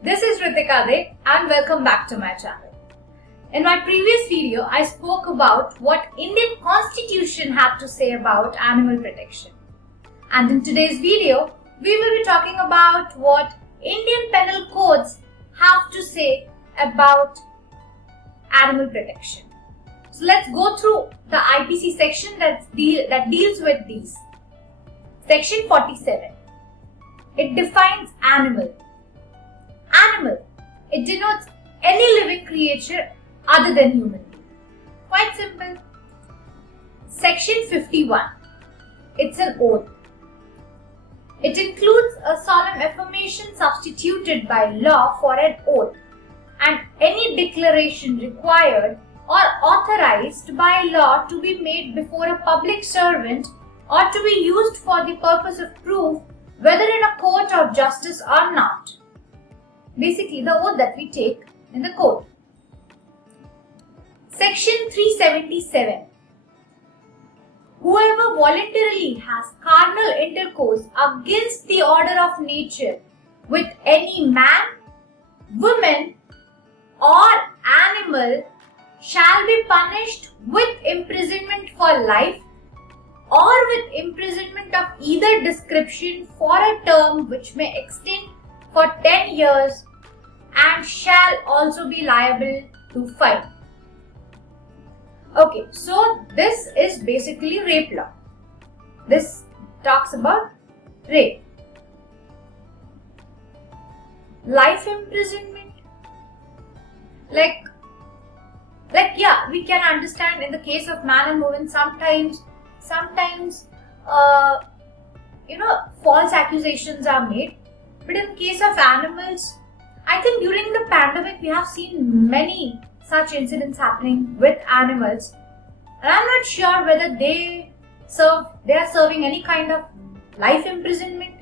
This is Ritika De and welcome back to my channel. In my previous video, I spoke about what Indian Constitution had to say about animal protection. And in today's video, we will be talking about what Indian penal codes have to say about animal protection. So let's go through the IPC section that deals with these. Section 47. It defines animal. Animal. It denotes any living creature other than human being. Quite simple. Section 51. It's an oath. It includes a solemn affirmation substituted by law for an oath and any declaration required or authorized by law to be made before a public servant or to be used for the purpose of proof whether in a court of justice or not. Basically, the oath that we take in the court. Section 377. Whoever voluntarily has carnal intercourse against the order of nature with any man, woman, or animal shall be punished with imprisonment for life or with imprisonment of either description for a term which may extend for 10 years and shall also be liable to fine. Okay, so this is basically rape law. This talks about rape. Life imprisonment. Yeah, we can understand in the case of man and woman sometimes false accusations are made. But in case of animals, I think during the pandemic we have seen many such incidents happening with animals. And I'm not sure whether they are serving any kind of life imprisonment.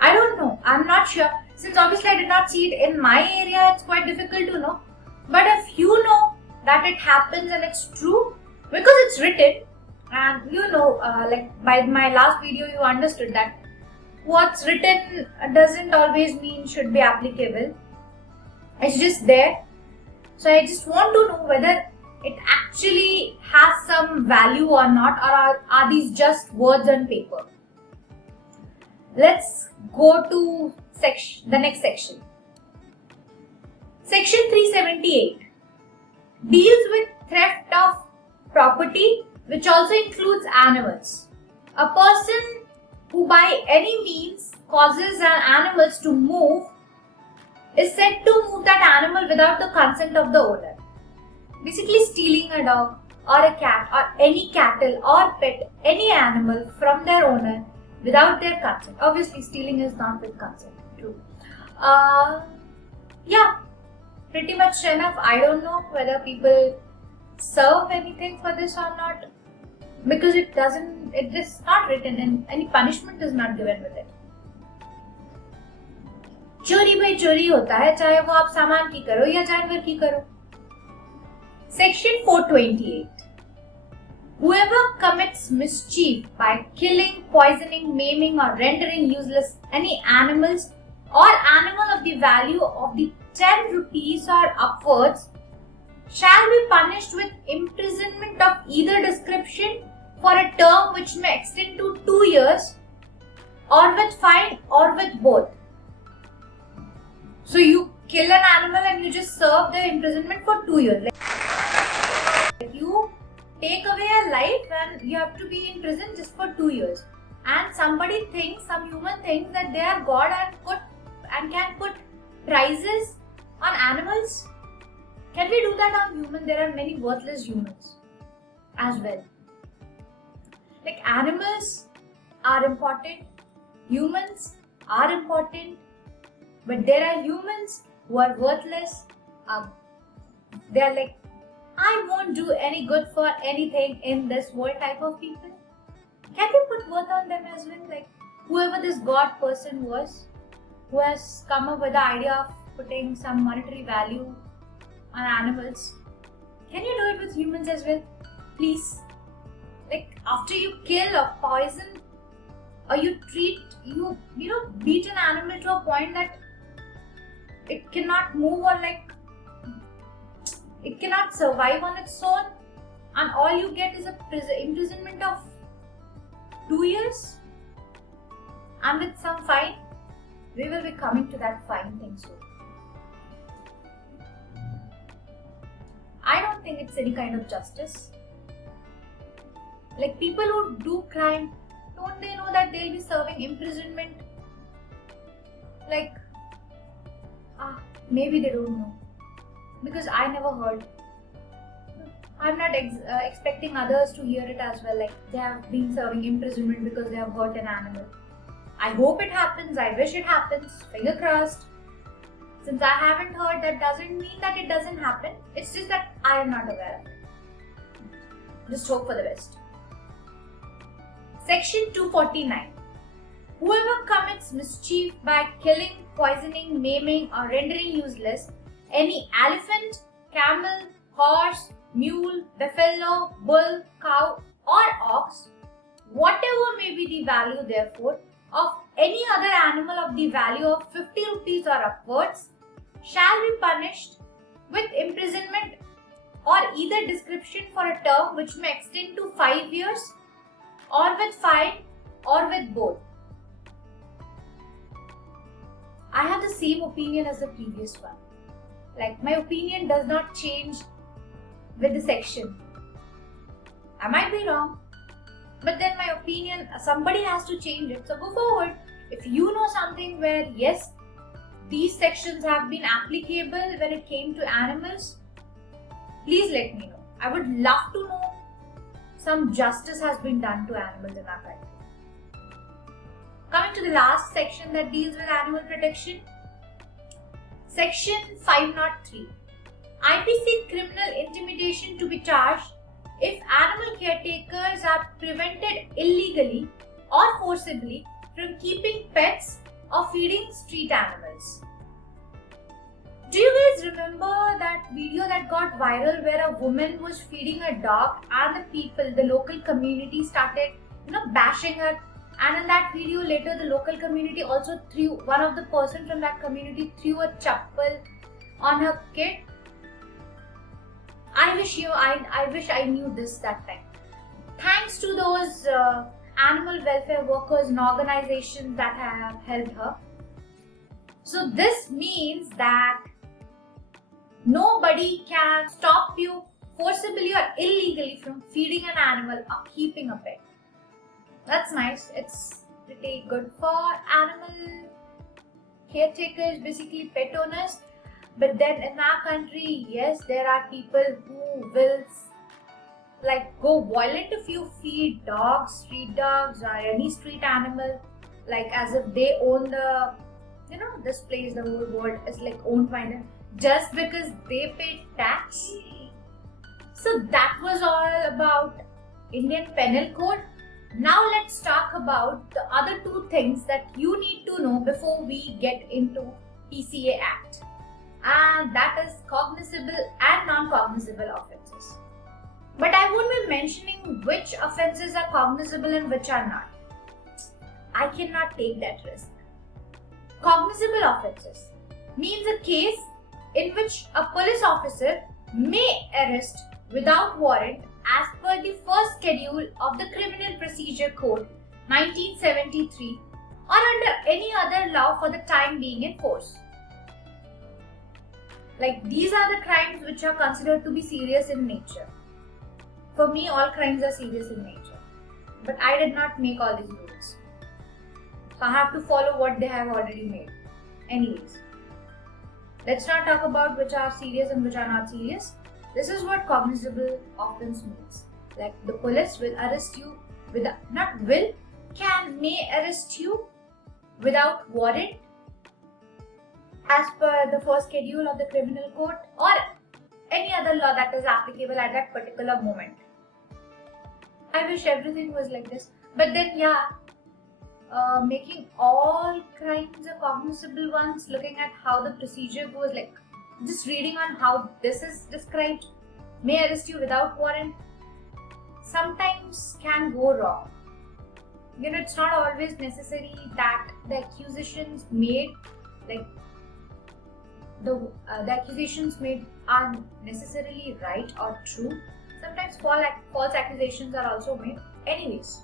I don't know. I'm not sure. Since obviously I did not see it in my area, it's quite difficult to know. But if you know that it happens and it's true, because it's written, and by my last video you understood that what's written doesn't always mean should be applicable. It's just there. So I just want to know whether it actually has some value or not, or are these just words on paper. Let's go to the next section. Section 378 deals with theft of property, which also includes animals. A person who by any means causes an animal to move is said to move that animal without the consent of the owner. Basically, stealing a dog or a cat or any cattle or pet, any animal from their owner without their consent. Obviously, stealing is not with consent. True. Yeah, pretty much enough. I don't know whether people serve anything for this or not, because it is not written and any punishment is not given with it. चोरी भाई चोरी होता है, चाहे वो आप सामान की करो या जानवर की करो. Section 428. Whoever commits mischief by killing, poisoning, maiming or rendering useless any animals or animal of the value of the 10 rupees or upwards shall be punished with imprisonment of either description for a term which may extend to 2 years, or with fine, or with both. So you kill an animal and you just serve the imprisonment for 2 years. Like you take away a life and you have to be in prison just for 2 years. And some human thinks that they are God and can put prizes on animals. Can we do that on humans? There are many worthless humans as well. Like animals are important, humans are important, but there are humans who are worthless. They are like, I won't do any good for anything in this world type of people. Can we put worth on them as well? Like whoever this God person was, who has come up with the idea of putting some monetary value on animals, can you do it with humans as well? Please. Like after you kill or poison or you beat an animal to a point that it cannot move, or like it cannot survive on its own, and all you get is a imprisonment of 2 years and with some fine. We will be coming to that fine thing soon. I don't think it's any kind of justice. Like, people who do crime, don't they know that they'll be serving imprisonment? Like, maybe they don't know. Because I never heard. I'm not expecting others to hear it as well. Like, they have been serving imprisonment because they have hurt an animal. I hope it happens. I wish it happens. Finger crossed. Since I haven't heard, that doesn't mean that it doesn't happen. It's just that I am not aware of it. Just hope for the best. Section 249. Whoever commits mischief by killing, poisoning, maiming, or rendering useless any elephant, camel, horse, mule, buffalo, bull, cow, or ox, whatever may be the value therefore, of any other animal of the value of 50 rupees or upwards, shall be punished with imprisonment or either description for a term which may extend to 5 years, or with fine, or with both. I have the same opinion as the previous one. Like, my opinion does not change with the section. I might be wrong, but then my opinion, somebody has to change it. So go forward. If you know something where, yes, these sections have been applicable when it came to animals, please let me know. I would love to know some justice has been done to animals in our country. Coming to the last section that deals with animal protection, Section 503. IPC criminal intimidation to be charged if animal caretakers are prevented illegally or forcibly from keeping pets or feeding street animals. Do you guys remember that video that got viral where a woman was feeding a dog and the people, the local community started, bashing her, and in that video later the local community also threw, one of the person from that community threw a chappal on her kid? I wish I knew this that time. Thanks to those animal welfare workers and organizations that have helped her. So this means that nobody can stop you forcibly or illegally from feeding an animal or keeping a pet. That's nice. It's pretty good for animal caretakers, basically pet owners. But then in our country, yes, there are people who will go violent if you feed dogs, street dogs, or any street animal, like as if they own the, this place, the whole world is like owned by them just because they pay tax. So that was all about Indian Penal Code. Now let's talk about the other two things that you need to know before we get into PCA Act. And that is cognizable and non-cognizable offences. But I won't be mentioning which offences are cognizable and which are not. I cannot take that risk. Cognizable offences means a case in which a police officer may arrest without warrant as per the first schedule of the Criminal Procedure Code 1973 or under any other law for the time being in force. Like, these are the crimes which are considered to be serious in nature. For me, all crimes are serious in nature. But I did not make all these rules. So I have to follow what they have already made. Anyways, let's not talk about which are serious and which are not serious. This is what cognizable offense means. Like, the police will arrest you may arrest you without warrant as per the first schedule of the criminal code or any other law that is applicable at that particular moment. I wish everything was like this. But then making all crimes a cognizable ones, looking at how the procedure goes, like just reading on how this is described, may arrest you without warrant, sometimes can go wrong. It's not always necessary that the accusations made, like the accusations made are necessarily right or true. Sometimes false accusations are also made. Anyways,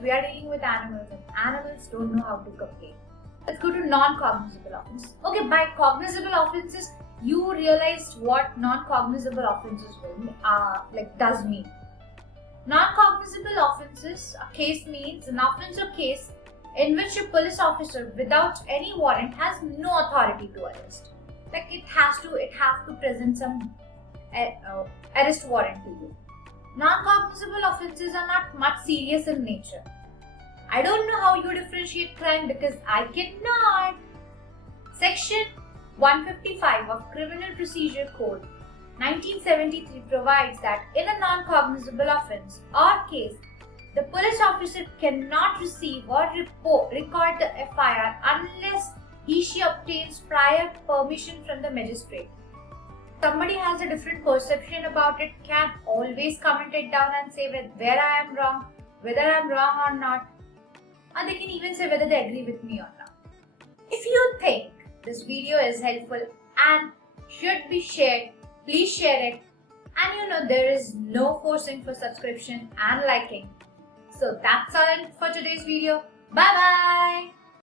we are dealing with animals and animals don't know how to complain. Let's go to non-cognizable offenses. Okay, by cognizable offenses, you realized what non-cognizable offenses does mean. Non-cognizable offences, a case means an offence or case in which a police officer without any warrant has no authority to arrest. Like it have to present some arrest warrant to you. Non-cognizable offences are not much serious in nature. I don't know how you differentiate crime because I cannot. Section 155 of Criminal Procedure Code 1973 provides that in a non-cognizable offence or case, the police officer cannot receive or record the FIR unless he/she obtains prior permission from the magistrate. Somebody has a different perception about it, can always comment it down and say where I am wrong, whether I am wrong or not. And they can even say whether they agree with me or not. If you think this video is helpful and should be shared, please share it. And there is no forcing for subscription and liking. So that's all for today's video. Bye bye.